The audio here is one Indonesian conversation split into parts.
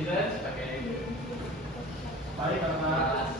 Vincent sebagai Baik, Bapak.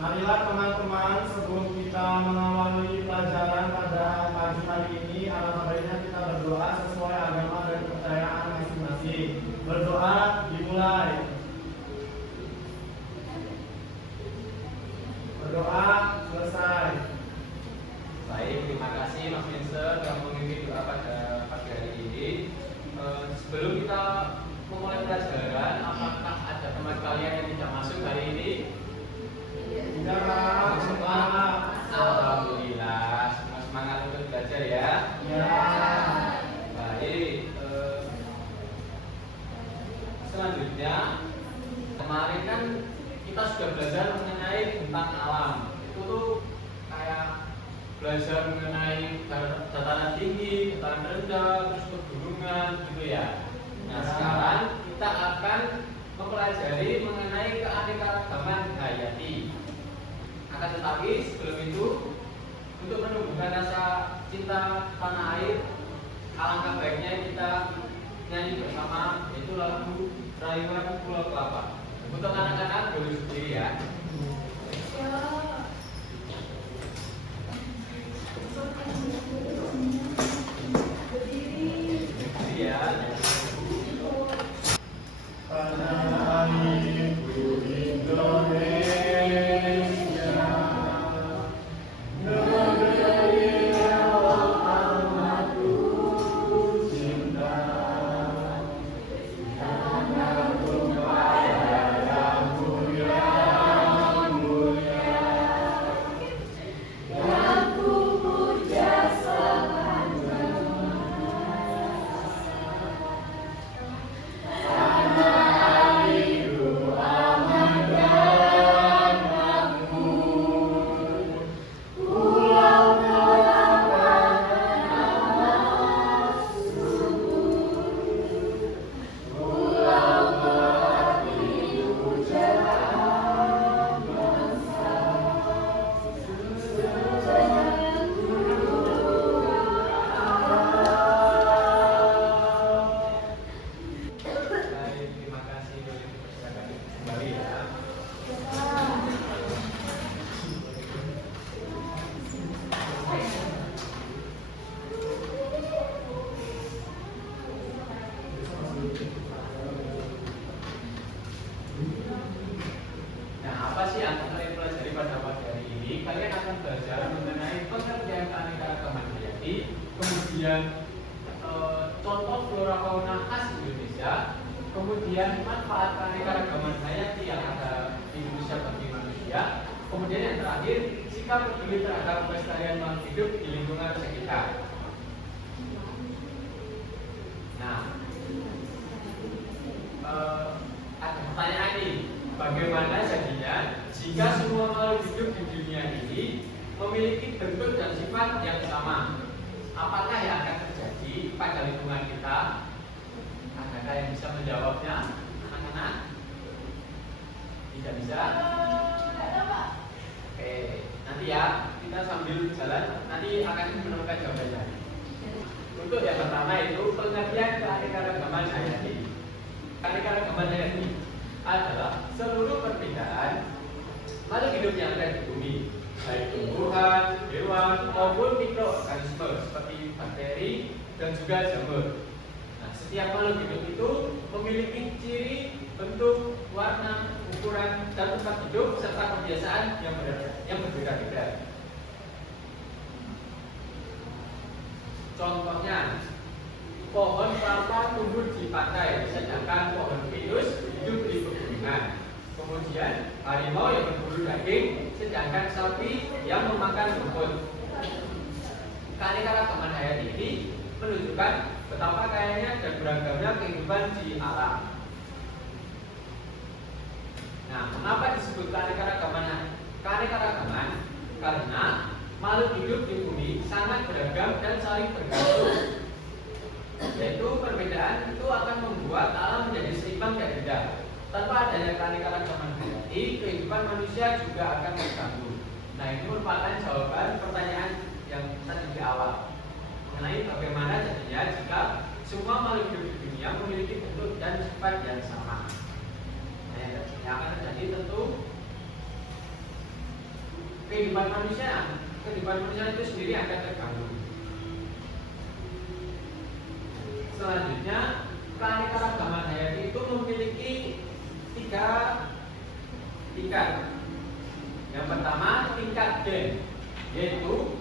Marilah teman-teman, sebelum kita mengawali pelajaran pada pagi hari ini, alangkah baiknya kita berdoa sesuai agama dan kepercayaan masing-masing. Berdoa dimulai. Berdoa selesai. Baik, terima kasih Mas Vincent yang memimpin doa pada pagi hari ini. Sebelum kita memulai pelajaran, apakah ada teman kalian yang tidak masuk hari ini? Tidak, Pak. Alhamdulillah, semua semangat untuk belajar ya. Ya. Baik, selanjutnya kemarin kan kita sudah belajar mengenai tentang alam. Itu tuh kayak belajar mengenai dataran tinggi, dataran rendah, terus pegunungan gitu ya. Nah sekarang kita akan mempelajari mengenai keanekaragaman hayati. Akan tetapi sebelum itu, untuk menumbuhkan rasa cinta tanah air, alangkah baiknya kita nyanyi bersama, yaitu lagu Rayuan Pulau Kelapa. Untuk anak-anak boleh sendiri ya. Ya. Pada airku Indonesia, negeri yang amat ku cinta, karena tumpah yang mulia, yang ku puja sepanjang tanah airku aman dan makmur, pulau Kelapa nama subur, pulau Kelapa pujaan bangsa, Baik, terima kasih. Boleh dipersilakan kembali ya. Nah, apa sih yang kalian pelajari pada pagi hari ini? Kalian akan belajar mengenai pengertian keanekaragaman hayati, kemudian contoh flora fauna khas Indonesia, kemudian manfaat keanekaragaman hayati yang ada di Indonesia bagi manusia, kemudian yang terakhir sikap peduli terhadap kelestarian makhluk hidup di lingkungan sekitar. Nah, ada pertanyaan ini, bagaimana jadinya jika semua makhluk hidup di dunia ini memiliki bentuk dan sifat yang sama? Apakah yang akan terjadi pada lingkungan kita? Adakah yang bisa menjawabnya, anak-anak? Tidak bisa? Oke, nanti ya kita sambil jalan nanti akan menemukan jawabannya. Untuk yang pertama itu pengertian keanekaragaman hayati. Keanekaragaman hayati adalah seluruh perbedaan makhluk hidup yang ada di bumi, baik tumbuhan, hewan, maupun mikroorganisme seperti bakteri dan juga jamur. Nah, setiap makhluk hidup itu memiliki ciri, bentuk, warna, ukuran, dan tempat hidup serta kebiasaan yang berbeda-beda. Contohnya, pohon kelapa tumbuh di pantai, sedangkan pohon pinus hidup di pegunungan. Kemudian harimau yang berburu daging, sedangkan sapi yang memakan rumput. Keanekaragaman hayati ini menunjukkan betapa kayanya dan beragamnya kehidupan di alam. Nah, mengapa disebut keanekaragaman? Karena makhluk hidup di bumi sangat beragam dan saling bergantung. Yaitu perbedaan itu akan membuat alam menjadi seimbang dan indah. Tanpa adanya keanekaragaman hayati, kehidupan manusia juga akan terganggu. Nah, ini merupakan jawaban pertanyaan yang tadi di awal mengenai bagaimana jadinya jika semua makhluk hidup di dunia yang memiliki bentuk dan sifat yang sama. Nah, yang akan terjadi tentu kehidupan manusia itu sendiri akan terganggu. Selanjutnya, keanekaragaman hayati itu memiliki tiga tingkat. Yang pertama, tingkat gen, yaitu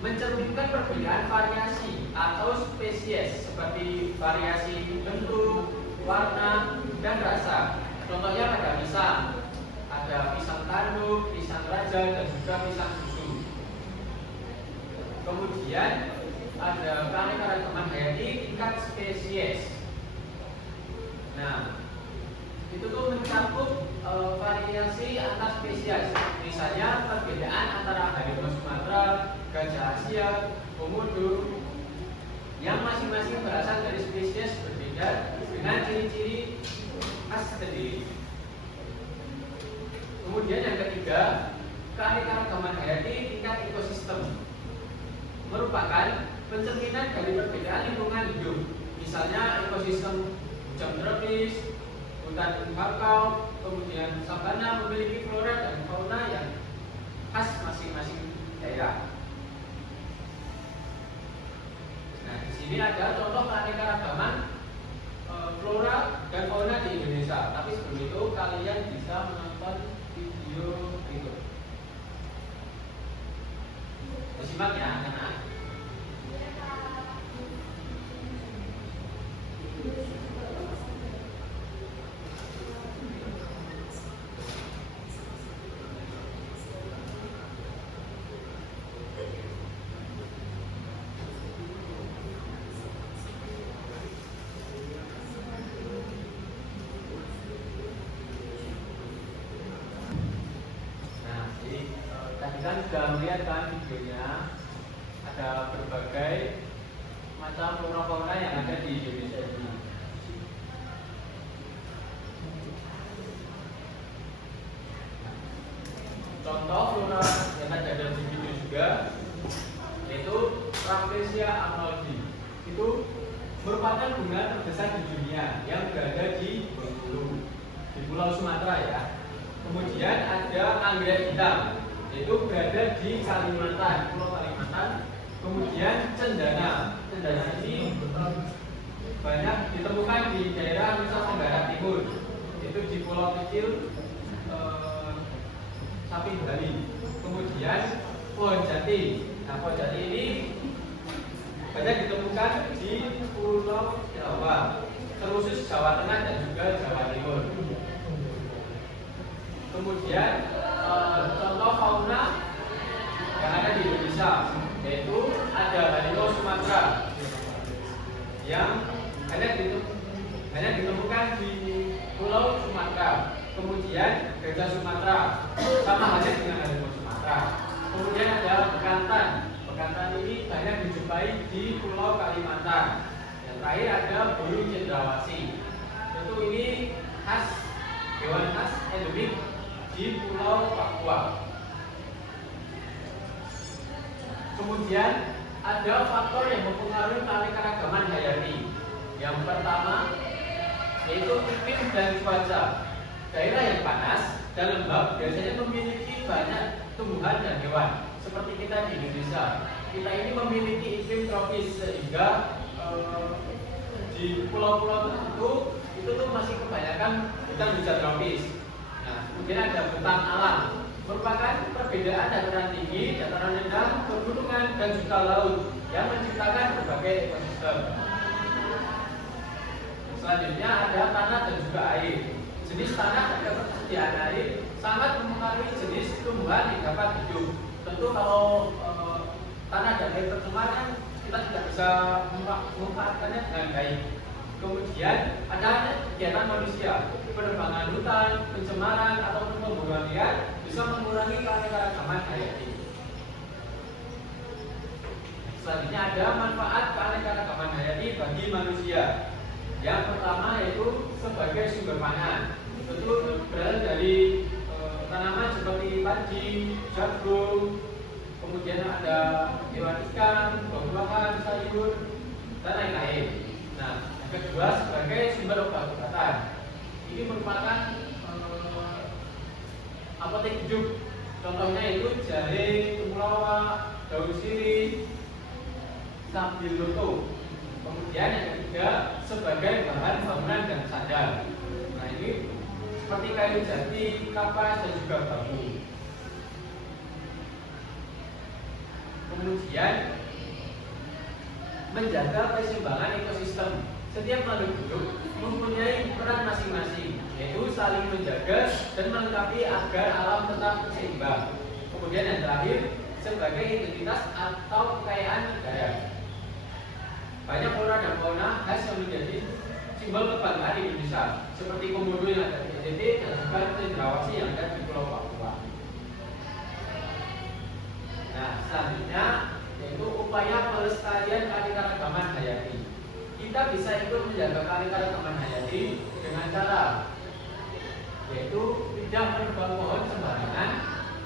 mencerminkan perbedaan variasi atau spesies seperti variasi bentuk, warna, dan rasa. Contohnya pada pisang, ada pisang tanduk, pisang raja, dan juga pisang susu. Kemudian ada keanekaragaman hayati tingkat spesies. Nah, itu tuh mencakup variasi antar spesies. Misalnya perbedaan antara harimau Sumatera, gajah Asia, komodo yang masing-masing berasal dari spesies berbeda dengan ciri-ciri khas sendiri. Kemudian yang ketiga, keanekaragaman hayati tingkat ekosistem merupakan pencerminan dari perbedaan lingkungan hidup. Misalnya ekosistem hujan tropis, hutan bakau, kemudian sabana memiliki flora dan fauna yang khas masing-masing daerah. Nah, di sini ada contoh keanekaragaman flora dan fauna di Indonesia. Tapi sebelum itu kalian bisa menonton video berikut. Simak ya, anak-anak. Kan sudah melihat kan videonya, ada berbagai macam flora fauna yang ada di Indonesia ini. Contoh flora yang ada di video juga yaitu Rafflesia arnoldii. Itu merupakan bunga terbesar di dunia yang berada di Bengkulu, di Pulau Sumatera ya. Kemudian ada anggrek hitam, itu berada di Kalimantan, Pulau Kalimantan. Kemudian cendana ini banyak ditemukan di daerah Nusa Tenggara Timur, itu di pulau kecil Sapi Bali. Kemudian pohon jati, nah pohon jati ini banyak ditemukan di Pulau Jawa, terkhusus Jawa Tengah dan juga Jawa Timur. Kemudian contoh fauna yang ada di Indonesia yaitu ada harimau Sumatera yang hanya ditemukan di Pulau Sumatera. Kemudian gajah Sumatera sama halnya dengan harimau Sumatera. Kemudian ada bekantan. Bekantan ini banyak dijumpai di Pulau Kalimantan. Yang terakhir ada burung cendrawasih. Tentu ini hewan khas endemik di Pulau Papua. Kemudian ada faktor yang mempengaruhi keanekaragaman hayati. Yang pertama yaitu iklim dan cuaca. Daerah yang panas dan lembab biasanya memiliki banyak tumbuhan dan hewan. Seperti kita di Indonesia, kita ini memiliki iklim tropis sehingga di pulau-pulau tertentu itu tuh masih kebanyakan hujan tropis. Kemudian ada bentang alam, merupakan perbedaan dataran tinggi, dataran rendah, pegunungan, dan juga laut yang menciptakan berbagai ekosistem. Selanjutnya ada tanah dan juga air. Jenis tanah dan ketersediaan air sangat mempengaruhi jenis tumbuhan yang dapat hidup. Tentu kalau tanah dan air tercemar kan kita tidak bisa memanfaatkannya dengan baik. Kemudian ada kegiatan manusia, penebangan hutan, pencemaran ataupun pembuangan liar bisa mengurangi keanekaragaman hayati. Selanjutnya ada manfaat keanekaragaman hayati bagi manusia. Yang pertama yaitu sebagai sumber pangan. Itu berasal dari tanaman seperti padi, jagung, kemudian ada hewan ikan, buah-buahan, sayur, dan lain-lain. Nah, kedua sebagai sumber obat-obatan. Ini merupakan apotek hidup. Contohnya itu jahe, temulawak, daun sirih, sambil loto. Kemudian yang ketiga sebagai bahan bangunan dan sandal. Nah ini seperti kayu jati, kapas dan juga bambu. Kemudian menjaga keseimbangan ekosistem. Setiap makhluk hidup mempunyai peran masing-masing, yaitu saling menjaga dan melengkapi agar alam tetap seimbang. Kemudian yang terakhir sebagai identitas atau kekayaan budaya. Banyak flora dan fauna khas yang menjadi simbol kebanggaan Indonesia, seperti komodo yang ada di NTT dan juga cendrawasih yang ada di Pulau Papua. Nah, selanjutnya yaitu upaya pelestarian keanekaragaman hayati. Kita bisa ikut menjaga keanekaragaman hayati dengan cara yaitu tidak menebang pohon sembarangan,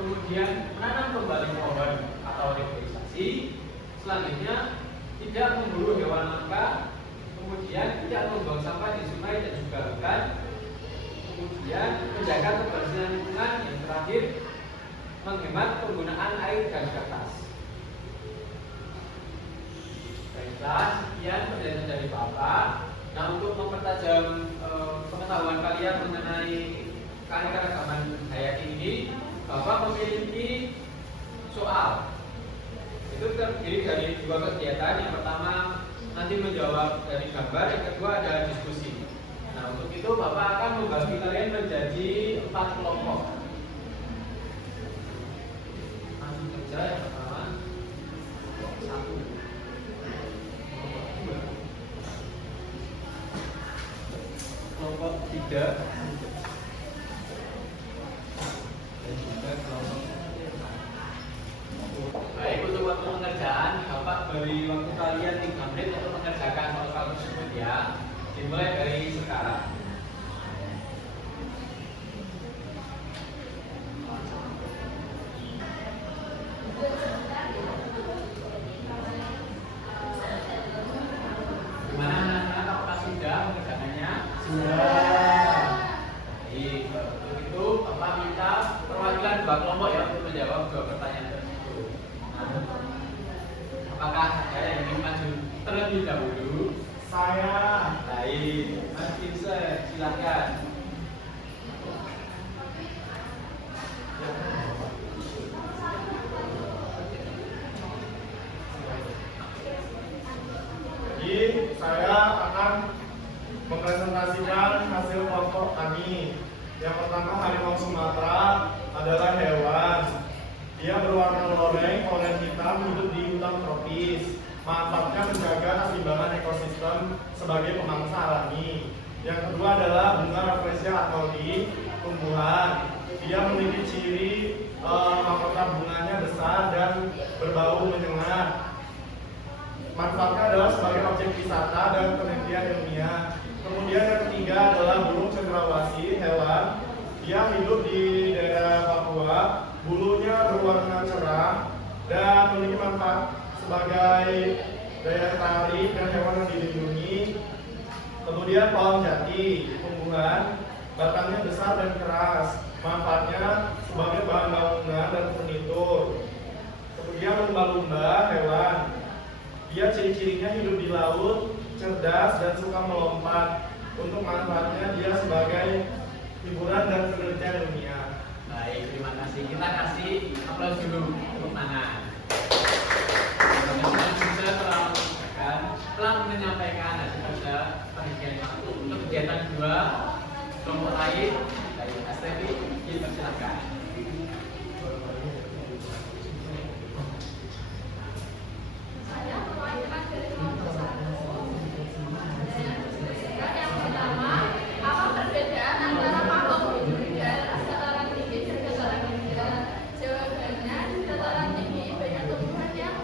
kemudian menanam kembali pohon atau reforestasi. Selanjutnya tidak memburu hewan langka, kemudian tidak membuang sampah di sungai dan juga hutan, kemudian menjaga kebersihan lingkungan, yang terakhir menghemat penggunaan air dan kertas. Baiklah, sekian penjelasan dari Bapak. Nah, untuk mempertajam pengetahuan kalian mengenai keanekaragaman hayati ini, Bapak memiliki soal. Itu terdiri dari dua kegiatan. Yang pertama nanti menjawab dari gambar, yang kedua ada diskusi. Nah, untuk itu Bapak akan membagi kalian menjadi 4 kelompok. Langsung kerja. Yang pertama kelompok 1, kelompok 3, dan juga kelompok. Baik, untuk waktu pengerjaan Bapak beri waktu kalian 3 menit untuk mengerjakan soal tersebut ya. Dimulai dari sekarang. Gimana anak-anak, apakah sudah mengerjakannya? Sudah. Baik, untuk itu Bapak minta perwakilan 2 kelompok ya untuk menjawab 2 pertanyaan tersebut. Nah, apakah ada yang ingin maju terlebih dahulu? Saya. Baik, Mas Vincent, silakan. Jadi saya akan mempresentasikan hasil kelompok kami. Yang pertama, harimau Sumatera adalah hewan. Dia berwarna loreng, oranye hitam, hidup di hutan tropis. Manfaatnya menjaga keseimbangan ekosistem sebagai pemangsa alami. Yang kedua adalah bunga Rafflesia atolli, tumbuhan. Dia memiliki ciri mahkota bunganya besar dan berbau menyengat. Manfaatnya adalah sebagai objek wisata dan penelitian ilmiah. Kemudian yang ketiga adalah burung cendrawasih, hewan. Dia hidup di daerah Papua. Bulunya berwarna cerah dan memiliki manfaat sebagai daya tarik dan hewan yang dilindungi. Kemudian pohon jati, tumbuhan, batangnya besar dan keras. Manfaatnya sebagai bahan bangunan dan furnitur. Kemudian lumba-lumba, hewan. Dia ciri-cirinya hidup di laut, cerdas dan suka melompat. Untuk manfaatnya dia sebagai hiburan dan penelitian ilmiah. Baik, terima kasih. Kita kasih aplaus dulu untuk Nana. Telah menyampaikan hasil kerja penelitian untuk kegiatan 2 kelompok lain dari STP. Dipersilakan. Saya perwakilan dari kelompok 1. Yang pertama, apa perbedaan antara panggung hidup di daerah dataran tinggi dan dataran rendah? Jawabannya, di dataran tinggi banyak tumbuhan yang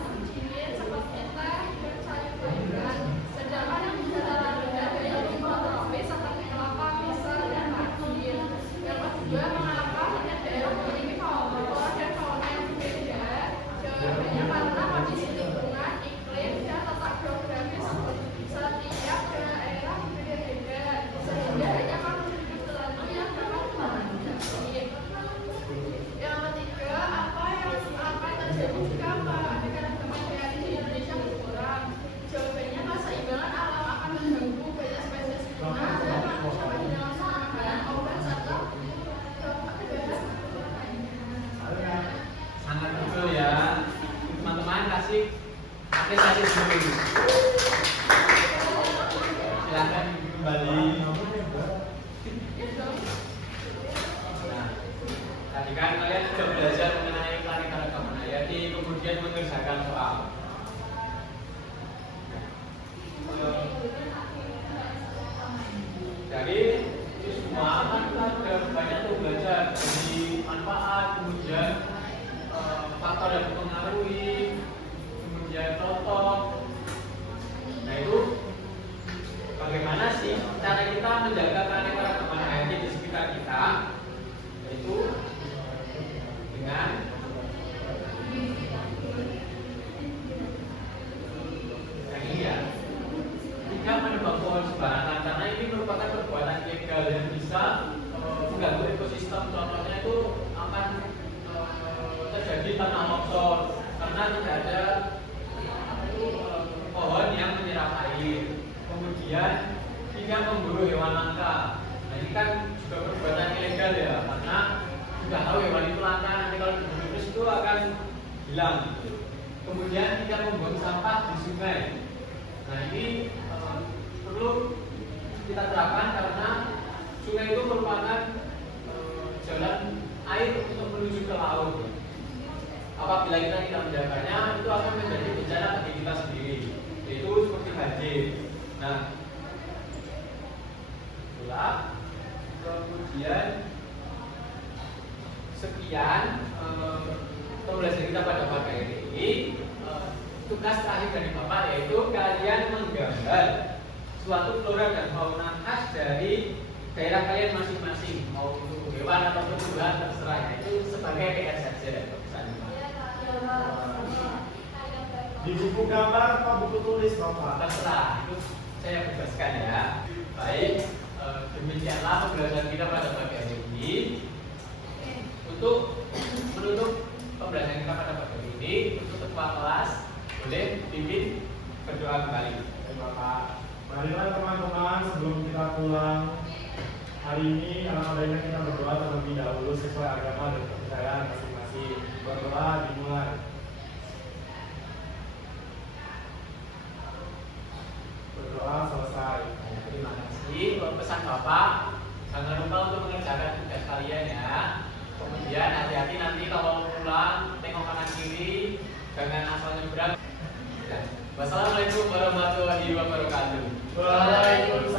cincin seperti teh dan sayur-sayuran. Sedangkan yang di dataran rendah banyak tumbuhan tropis seperti kelapa, pisang, dan margin. Yang kedua, mengapa banyak daerah memiliki flora dan Silakan kembali. Nah, tadi kan kalian sudah belajar mengenai keanekaragaman hayati, kemudian mengerjakan soal. Dari itu semua kan kita sudah banyak tuh belajar dari manfaat, kemudian faktor yang mempengaruhi, kemudian contoh. Nah itu bagaimana sih cara kita menjaga keanekaragaman hayati di sekitar kita? Yaitu dengan yang ini ya, tidak menebang pohon sembarangan, karena ini merupakan perbuatan ilegal yang bisa mengganggu ekosistem. Contohnya itu akan terjadi tanah longsor karena tidak ada pohon yang menyerap air. Kemudian tidak memburu hewan langka. Nah ini kan juga perbuatan ilegal ya, karena sudah tahu hewan itu langka, nanti kalau diburu terus itu akan hilang. Kemudian tidak membuang sampah di sungai. Nah ini perlu kita terapkan karena sungai itu merupakan jalan air untuk menuju ke laut. Apabila kita tidak menjaganya, itu akan menjadi bencana bagi kita sendiri, yaitu seperti banjir. Nah, itulah. Kemudian sekian pembelajaran kita pada pagi ini. Tugas terakhir dari Bapak yaitu kalian menggambar suatu flora dan fauna khas dari daerah kalian masing-masing, mau itu hewan atau tumbuhan terserah, itu sebagai PR saja. Di buku gambar atau buku tulis Bapak? Terserah, itu saya bebaskan ya. Baik, demikianlah pembelajaran kita pada pagi hari ini. Untuk menutup pembelajaran kita pada pagi ini, untuk ketua kelas boleh pimpin berdoa kembali. Bapak, marilah teman-teman sebelum kita pulang hari ini, alangkah baiknya kita berdoa terlebih dahulu sesuai agama dan kepercayaan masing-masing. Berdoa dimulai. Berdoa selesai. Terima kasih. Pesan Bapak, jangan lupa untuk mengerjakan tugas kalian ya. Kemudian hati-hati nanti kalau pulang tengok kanan kiri, jangan asal nyebrang. Wassalamualaikum warahmatullahi wabarakatuh. Waalaikumsalam.